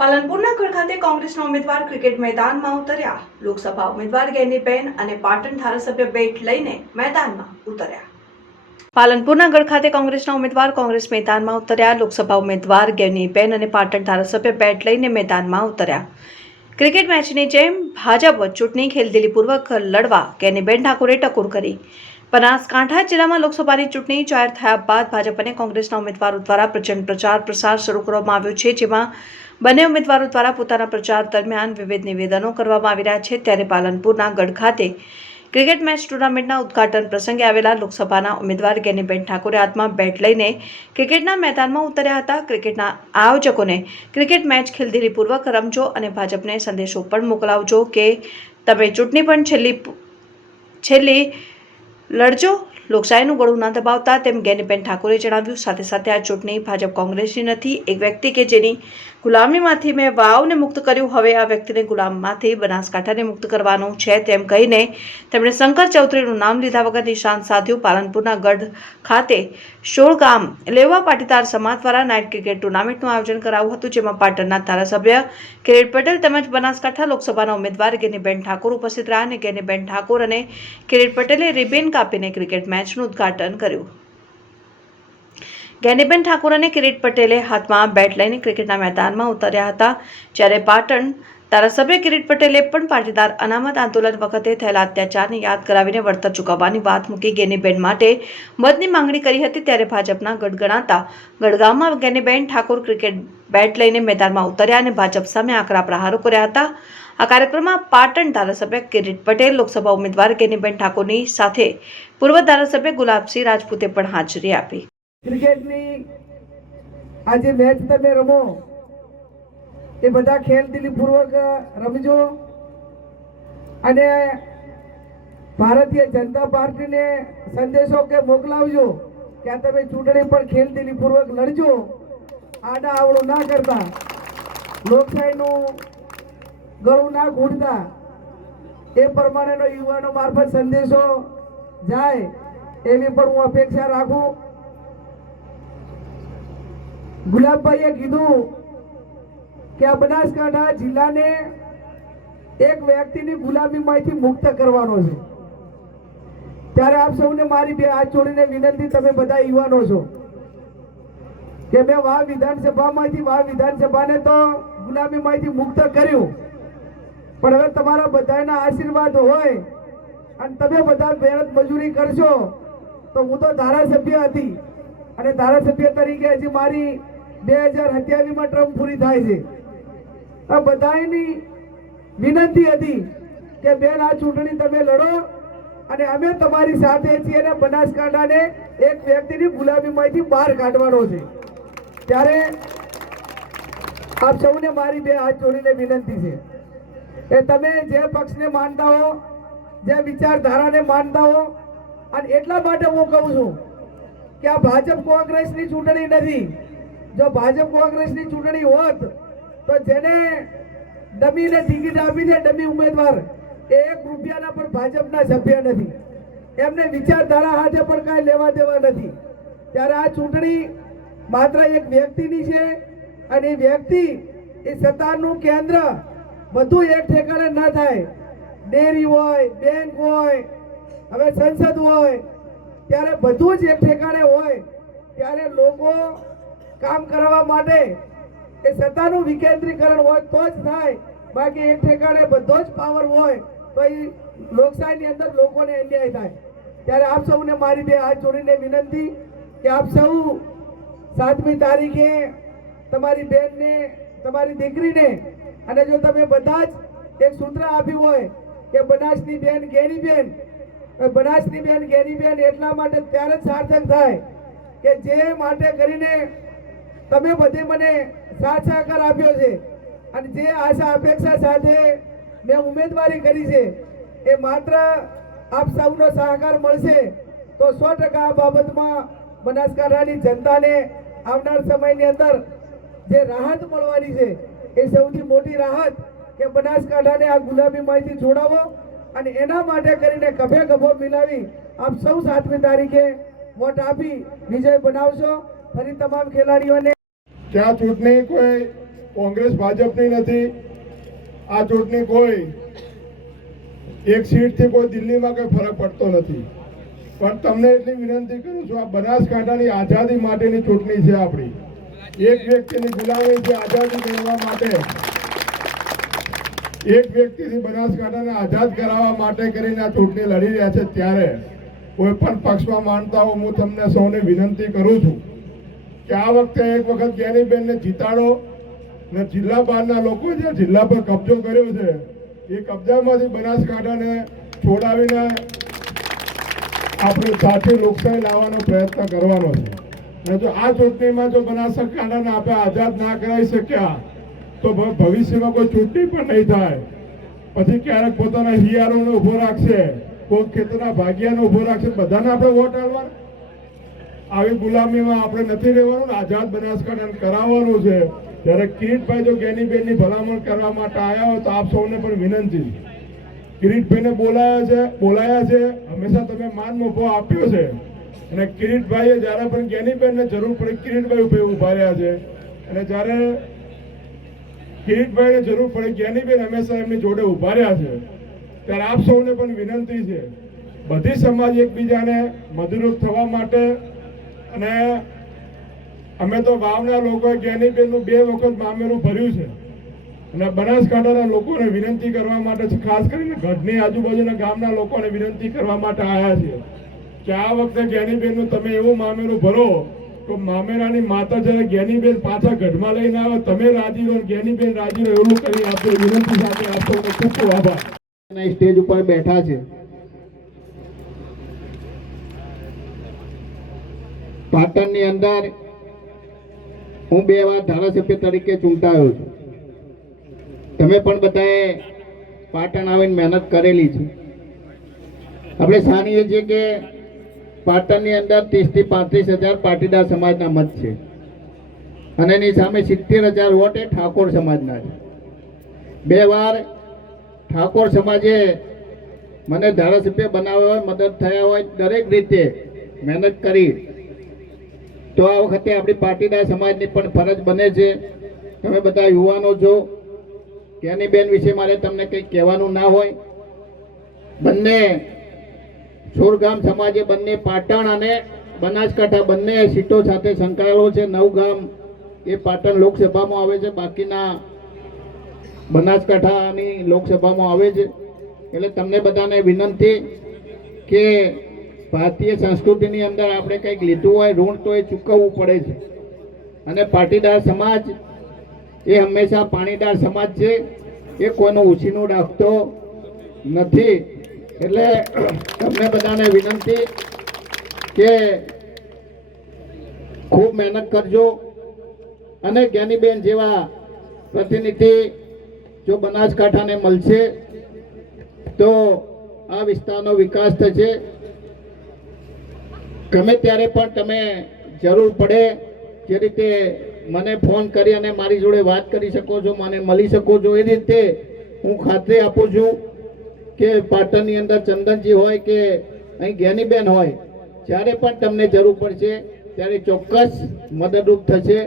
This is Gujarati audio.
પાલનપુરના ઘર ખાતે કોંગ્રેસના ઉમેદવાર ક્રિકેટ મેદાનમાં ઉતર્યા. લોકસભા ઉમેદવાર ગેનીબેન અને પાટણ ધારાસભ્ય બેટ લઈને મેદાનમાં ઉતર્યા. પાલનપુરના ગઢ ખાતે કોંગ્રેસના ઉમેદવાર કોંગ્રેસ મેદાનમાં ઉતર્યા. લોકસભા ઉમેદવાર ગેનીબેન અને પાટણ ધારાસભ્ય બેટ લઈને મેદાનમાં ઉતર્યા. ક્રિકેટ મેચની જેમ ભાજપ ચૂંટણી ખેલદિલીપૂર્વક લડવા ગેનીબેન ઠાકોરે ટકોર કરી. બનાસકાંઠા જિલ્લામાં લોકસભાની ચૂંટણી જાહેર થયા બાદ ભાજપ અને કોંગ્રેસના ઉમેદવારો દ્વારા પ્રચંડ પ્રચાર પ્રસાર શરૂ કરવામાં આવ્યો છે, જેમાં બંને ઉમેદવારો દ્વારા પોતાના પ્રચાર દરમિયાન વિવિધ નિવેદનો કરવામાં આવી રહ્યા છે. ત્યારે પાલનપુરના ગઢ ખાતે ક્રિકેટ મેચ ટુર્નામેન્ટના ઉદ્ઘાટન પ્રસંગે આવેલા લોકસભાના ઉમેદવાર ગેનીબેન ઠાકોરે હાથમાં બેટ લઈને ક્રિકેટના મેદાનમાં ઉતર્યા હતા. ક્રિકેટના આયોજકોને ક્રિકેટ મેચ ખેલદિલીપૂર્વક રમજો અને ભાજપને સંદેશો પણ મોકલાવજો કે તમે ચૂંટણી પણ છેલ્લી છેલ્લી લડજો. લોકશાહીનું ગળું ના દબાવતા તેમ ગેનીબેન ઠાકોરે જણાવ્યું, સાથે સાથે આ ચૂંટણી ભાજપ કોંગ્રેસની નથી, એક વ્યક્તિ કે જેની ગુલામીમાંથી મેં વાવને મુક્ત કર્યું, હવે આ વ્યક્તિને ગુલામમાંથી બનાસકાંઠાને મુક્ત કરવાનું છે તેમ કહીને તેમણે શંકર ચૌધરીનું નામ લીધા વગર નિશાન સાધ્યું. પાલનપુરના ગઢ ખાતે સોળ ગામ લેવા પાટીદાર સમાજ દ્વારા નાઇટ ક્રિકેટ ટુર્નામેન્ટનું આયોજન કરાવ્યું હતું, જેમાં પાટણના ધારાસભ્ય કિરીટ પટેલ તેમજ બનાસકાંઠા લોકસભાના ઉમેદવાર ગેનીબેન ઠાકોર ઉપસ્થિત રહ્યા અને ગેનીબેન ઠાકોર અને કિરીટ પટેલે રિબેન કાપીને ક્રિકેટ મેચનું ઉદ્ઘાટન કર્યું. ગેનીબેન ઠાકોર અને કિરીટ પટેલે હાથમાં બેટ લઈને ક્રિકેટના મેદાનમાં ઉતર્યા હતા, જ્યારે પાટણ ધારાસભ્ય કિરીટ પટેલે પણ પાટીદાર અનામત આંદોલન વખતે થયેલા અત્યાચારને યાદ કરાવીને વળતર ચૂકવવાની વાત મૂકી ગેનીબેન માટે મતની માંગણી કરી હતી ત્યારે ભાજપના ગઢગણાતા ગઢગામમાં ગેનીબેન ઠાકોર ક્રિકેટ બેટ લઈને મેદાનમાં ઉતર્યા અને ભાજપ સામે આકરા પ્રહારો કર્યા હતા. આ કાર્યક્રમમાં પાટણ ધારાસભ્ય કિરીટ પટેલ, લોકસભા ઉમેદવાર ગેનીબેન ઠાકોરની સાથે પૂર્વ ધારાસભ્ય ગુલાબસિંહ રાજપૂતે પણ હાજરી આપી. ક્રિકેટની આજે મેચ તમે રમો એ બધા ખેલદિલીપૂર્વક રમજો. અને ભારતીય જનતા પાર્ટીને સંદેશો કે મોકલાવજો કે આ તમે ચૂંટણી પણ ખેલદિલીપૂર્વક લડજો. આડા આવડું ના કરતા. લોકશાહીનું ગળું ના ઘૂંટતા. એ પ્રમાણેનો યુવાનો મારફત સંદેશો જાય એવી પણ હું અપેક્ષા રાખું. ગુલાબભાઈએ કીધું કે આ બનાસકાંઠા જિલ્લાને એક વ્યક્તિની ગુલામીમાંથી મુક્ત કરવાનો છે. ત્યારે આપ સૌને મારી બે હાથ જોડીને વિનંતી, તમે બધા યુવાનો છો કે મેં વાહ વિધાનસભામાંથી વાહ વિધાનસભાને તો ગુલામીમાંથી મુક્ત કર્યું. પણ હવે તમારા બધાના આશીર્વાદ હોય અને તમે બધા મહેનત મજૂરી કરશો, તો હું તો ધારાસભ્ય હતી. અને ધારાસભ્ય તરીકે હજી મારી બે હજાર સત્યાવીસમાં ટર્મ પૂરી થાય છે. આ બધાની વિનંતી હતી કે બેન, આ ચૂંટણી તમે લડો અને અમે તમારી સાથે છીએ અને બનાસકાંઠાને એક વ્યક્તિની ગુલાબીમાંથી બહાર કાઢવાનો છે. ત્યારે આપ સૌને મારી બે હાથ જોડીને વિનંતી છે કે તમે જે પક્ષને માનતા હો, જે વિચારધારાને માનતા હો, અને એટલા માટે હું કહું છું કે આ ભાજપ કોંગ્રેસની ચૂંટણી નથી. જો ભાજપ કોંગ્રેસની ચૂંટણી હોત તો જેને ડમીને ટિકિટ આપી છે ડમી ઉમેદવાર એક રૂપિયાના પણ ભાજપના સભ્ય નથી. એમને વિચારધારા હાથે પણ કાંઈ લેવા દેવા નથી. ત્યારે આ ચૂંટણી માત્ર એક વ્યક્તિની છે અને એ વ્યક્તિ, એ સત્તાનું કેન્દ્ર બધું એક ઠેકાણે ન થાય. ડેરી હોય, બેંક હોય, હવે સંસદ હોય, ત્યારે બધું જ એક ઠેકાણે હોય. ત્યારે લોકો કામ કરવા માટે એ સત્તાનું વિકેન્દ્રીકરણ હોય તો જ થાય. બાકી એક ઠેકાણે બધો જ પાવર હોય, તો એ લોકશાહીની અંદર લોકોને અન્યાય થાય. ત્યારે આપ સૌને મારી બે હાથ જોડીને વિનંતી કે આપ સૌ સાતમી તારીખે તમારી બેનને, તમારી દીકરીને, અને જો તમે બધા જ એક સૂત્ર આપ્યું હોય કે બનાસની બેન ઘેરી બેન બનાસની બેન ઘેરી બેન એટલા માટે ત્યારે જ સાર્થક થાય કે જે માટે કરીને તમે બધે મને સાથ સહકાર આપ્યો છે. અને જે આશા, અપેક્ષા સાથે મેં ઉમેદવારી કરી છે, એ માત્ર આપ સૌનો સહકાર મળશે તો સો ટકા આ બાબતમાં બનાસકાંઠાની જનતાને આવનાર સમયની અંદર જે રાહત મળવાની છે, એ સૌથી મોટી રાહત કે બનાસકાંઠાને આ ગુલાબીમાંથી જોડાવો અને એના માટે કરીને ગભે ગભો મિલાવી આપ સૌ સાતમી તારીખે વોટ આપી વિજય બનાવશો. ફરી તમામ ખેલાડીઓને ત્યાં ચૂંટણી કોઈ? કોંગ્રેસ ભાજપની નથી. આ ચૂંટણી કોઈ. એક સીટથી કોઈ દિલ્હીમાં કંઈ ફરક પડતો નથી. પણ તમને એટલી વિનંતી કરું છું, આ બનાસકાંઠાની આઝાદી માટેની ચૂંટણી છે આપણી. એક વ્યક્તિની ગુલામી છે આઝાદી મેળવવા માટે. એક વ્યક્તિથી બનાસકાંઠાને આઝાદ કરાવવા માટે કરીને આ ચૂંટણી લડી રહ્યા છે ત્યારે. કોઈ પણ પક્ષમાં માનતા હો હું તમને સૌને વિનંતી કરું છું. કે આ વખતે એક વખત જ્ઞાનીબેનને જીતાડો ને જિલ્લા બહારના લોકો જે જિલ્લા પર કબજો કર્યો છે, એ કબજામાંથી બનાસકાંઠાને છોડાવીને આપણે સાથે લોકશાહી લાવવાનો પ્રયત્ન કરવાનો છે. ને જો આ ચૂંટણીમાં જો બનાસકાંઠાને આપણે આઝાદ ના કરાવી શક્યા, તો ભવિષ્યમાં કોઈ ચૂંટણી પણ નહીં થાય. પછી ક્યારેક પોતાના હિયારોને ઊભો રાખશે, કોઈ ખેતરના ભાગિયાને ઊભો રાખશે, બધાને આપણે વોટ આલવાના. આવી ગુલામીમાં આપણે નથી રહેવાનું, આઝાદ બનાસકાંઠાને કરાવવાનું છે. ત્યારે કિરીટભાઈ જો ગેનીબેનની ભલામણ કરવા માટે આવ્યા હોય તો આપ સૌને પણ વિનંતી કિરીટભાઈને બોલાયા છે બોલાયા છે, હંમેશા તમે માન મોભો આપ્યો છે. અને કિરીટભાઈએ જ્યારે પણ ગેનીબેનને જરૂર પડે, કિરીટભાઈ ઉભે ઊભા રહ્યા છે. અને જ્યારે કિરીટભાઈને જરૂર પડે જ્ઞાનીબેન હંમેશા એમની જોડે ઊભા રહ્યા છે. ત્યારે આપ સૌને પણ વિનંતી છે. બધી સમાજ એકબીજાને મદદરૂપ થવા માટે અને અમે તો વાવના લોકોએ જ્ઞાનીબેનનું બે વખત મામેરું ભર્યું છે. અને બનાસકાંઠાના લોકોને વિનંતી કરવા માટે છે, ખાસ કરીને ગઢની આજુબાજુના ગામના લોકોને વિનંતી કરવા માટે આવ્યા છીએ. કે આ વખતે જ્ઞાનીબેનનું તમે એવું મામેરું ભરો તો મામેરાની માતા જ્યારે જ્ઞાનીબેન પાછા ગઢમાં લઈને આવે, તમે રાજી રહો જ્ઞાનીબેન રાજી રહો એવું કરી આપો વિનંતી સાથે આપો ખૂબ ખૂબ આભાર. સ્ટેજ ઉપર બેઠા છે. પાટણની અંદર હું બે વાર ધારાસભ્ય તરીકે ચૂંટાયો છું. તમે પણ બધાએ પાટણ આવીને મહેનત કરેલી છે. આપણે જાણીએ છીએ કે પાટણની અંદર ત્રીસથી પાંત્રીસ હજાર પાટીદાર સમાજના મત છે. અને એની સામે સિત્તેર હજાર વોટ એ ઠાકોર સમાજના છે. બે વાર ઠાકોર સમાજે મને ધારાસભ્ય બનાવ્યા હોય મદદ થયા હોય, દરેક રીતે મહેનત કરી. તો આ વખતે આપણી પાટીદાર સમાજની પણ ફરજ બને છે. તમે બધા યુવાનો છો, ત્યાંની બેન વિશે મારે તમને કંઈક કહેવાનું ના હોય. બંને સોરગામ સમાજે બંને પાટણ અને બનાસકાંઠા બંને સીટો સાથે સંકળાયેલો છે. નવગામ એ પાટણ લોકસભામાં આવે છે, બાકીના બનાસકાંઠાની લોકસભામાં આવે છે. એટલે તમને બધાને વિનંતી કે ભારતીય સંસ્કૃતિની અંદર આપણે કંઈક લીધું હોય, ઋણ તો એ ચૂકવવું પડે છે. અને પાટીદાર સમાજ એ હંમેશા પાણીદાર સમાજ છે. એ કોઈનું ઉછીનું રાખતો નથી. એટલે તમને બધાને વિનંતી કે ખૂબ મહેનત કરજો. અને જ્ઞાનીબેન જેવા પ્રતિનિધિ જો બનાસકાંઠાને મળશે, તો આ વિસ્તારનો વિકાસ થશે. ગમે ત્યારે પણ તમે જરૂર પડે જે રીતે મને ફોન કરી અને મારી જોડે વાત કરી શકો છો, મને મળી શકો છો, એ રીતે હું ખાતરી આપું છું કે પાટણની અંદર ચંદનજી હોય કે અહીં જ્ઞાનીબેન હોય, જ્યારે પણ તમને જરૂર પડશે, ત્યારે ચોક્કસ મદદરૂપ થશે.